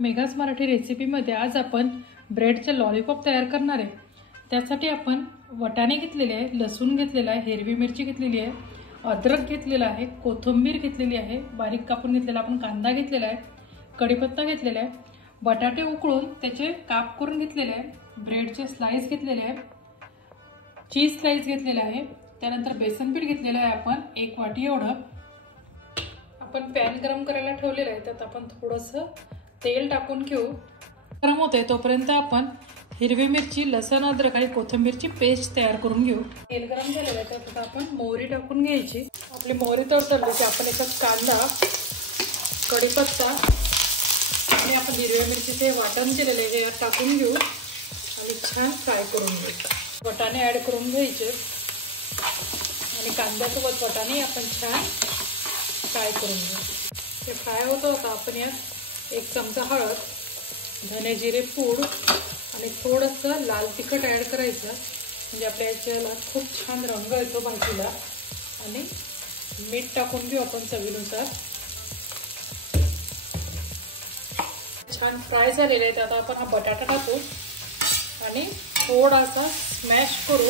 मेघास मराठी रेसिपीमध्ये आज आपण ब्रेडचे लॉलीपॉप तयार करणार आहे। त्यासाठी आपण वाटाणे घेतलेले आहे, लसूण घेतलेला आहे, हिरवी मिरची घेतलेली आहे, अद्रक घेतलेला आहे, कोथिंबीर घेतलेली आहे, बारीक कापून घेतलेला आपण कांदा घेतलेला आहे, कढीपत्ता घेतलेला आहे, बटाटे उकळून त्याचे काप करून घेतलेले आहे, ब्रेडचे स्लाइस घेतलेले आहे, चीज स्लाइस घेतलेला आहे, त्यानंतर बेसन पीठ घेतलेलं आहे आपण 1 वाटी एवढं। आपण पॅन गरम करायला ठेवलेला आहे, त्यात आपण थोडंसं तेल टाकून घेऊ। गरम होते तोपर्यंत आपण हिरवी मिरची, लसूण, अद्रक आणि कोथिंबीरची पेस्ट तयार करून घेऊ। तेल गरम झालेलं आहे, त्यात आपण मोहरी टाकून घ्यायची। आपली मोहरी तडतडली की आपण याच्यात कांदा, कढीपत्ता आणि आपण हिरव्या मिरचीचे वाटण केलेले हे टाकून घेऊ आणि छान फ्राय करून घेऊ। वाटाणे ॲड करून घ्यायचे आणि कांद्यासोबत वाटाणे आपण छान फ्राय करून घेऊ। ते फ्राय होता आपण यात 1 चमचा हळद, धने जिरे पूड आणि थोडंसं लाल तिखट ॲड करायचं, म्हणजे आपल्या याच्याला खूप छान रंग येतो भाजीला। आणि मीठ टाकून घेऊ आपण चवीनुसार। छान फ्राय झालेले आहेत, आता आपण हा बटाटा टाकू आणि थोडासा स्मॅश करू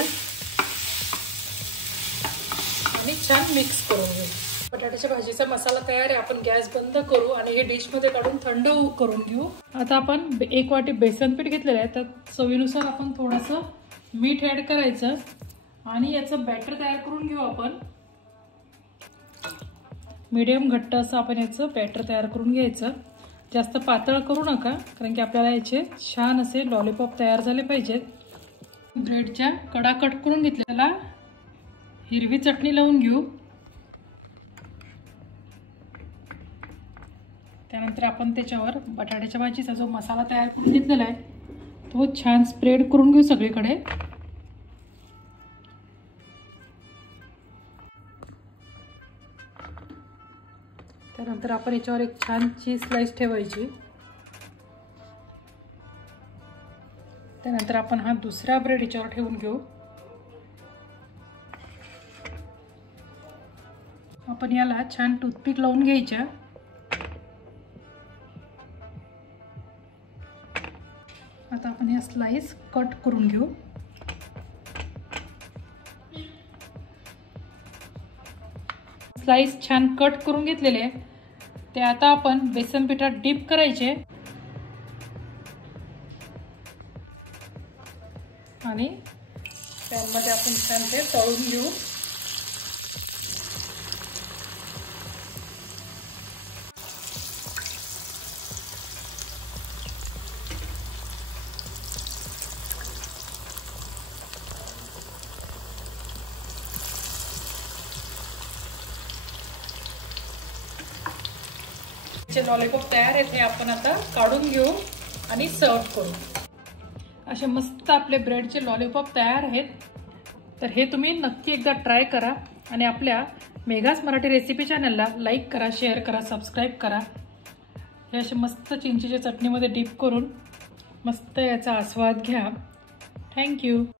आणि छान मिक्स करून घेऊ। बटाट्याच्या भाजीचा मसाला तयार आहे। आपण गॅस बंद करू आणि हे डिश मध्ये काढून थंड करून घेऊ। आता आपण 1 वाटी बेसन पीठ घेतलेलं आहे, त्यात चवीनुसार आपण थोडंसं मीठ ॲड करायचं आणि याचं बॅटर तयार करून घेऊ। आपण मीडियम घट्ट असं आपण याचं बॅटर तयार करून घ्यायचं। जास्त पातळ करू नका, कारण की आपल्याला याचे छान असे लॉलीपॉप तयार झाले पाहिजेत। ब्रेडच्या कडा कट करून घेतलेला हिरवी चटणी लावून घेऊ। त्यानंतर आपण त्याच्यावर बटाट्याच्या भाजीचा जो मसाला तयार करून घेतलेला आहे तो छान स्प्रेड करून घेऊ सगळीकडे। त्यानंतर आपण याच्यावर एक छान चीज स्लाइस ठेवायची। त्यानंतर आपण हा दुसरा ब्रेड याच्यावर ठेवून घेऊ। आपण याला छान टूथपिक लावून घ्यायच्या। आता आपण या स्लाइस कट करून घेऊ। स्लाइस छान कट करून घेतलेले ते आता आपण बेसन पिठात डिप करायचे आणि पॅनमध्ये आपण छान ते तळून घेऊ। जे लॉलीपॉप तयार आहेत हे आपण आता काढून घेऊ आणि सर्व करू। असे मस्त आपले ब्रेडचे लॉलीपॉप तयार आहेत। तर हे तुम्ही नक्की एकदा ट्राय करा आणि आपल्या मेघास मराठी रेसिपी चॅनलला लाईक करा, शेअर करा, सबस्क्राईब करा। हे असे मस्त चिंचेच्या चटणीमध्ये डिप करून मस्त याचा आस्वाद घ्या। थँक्यू।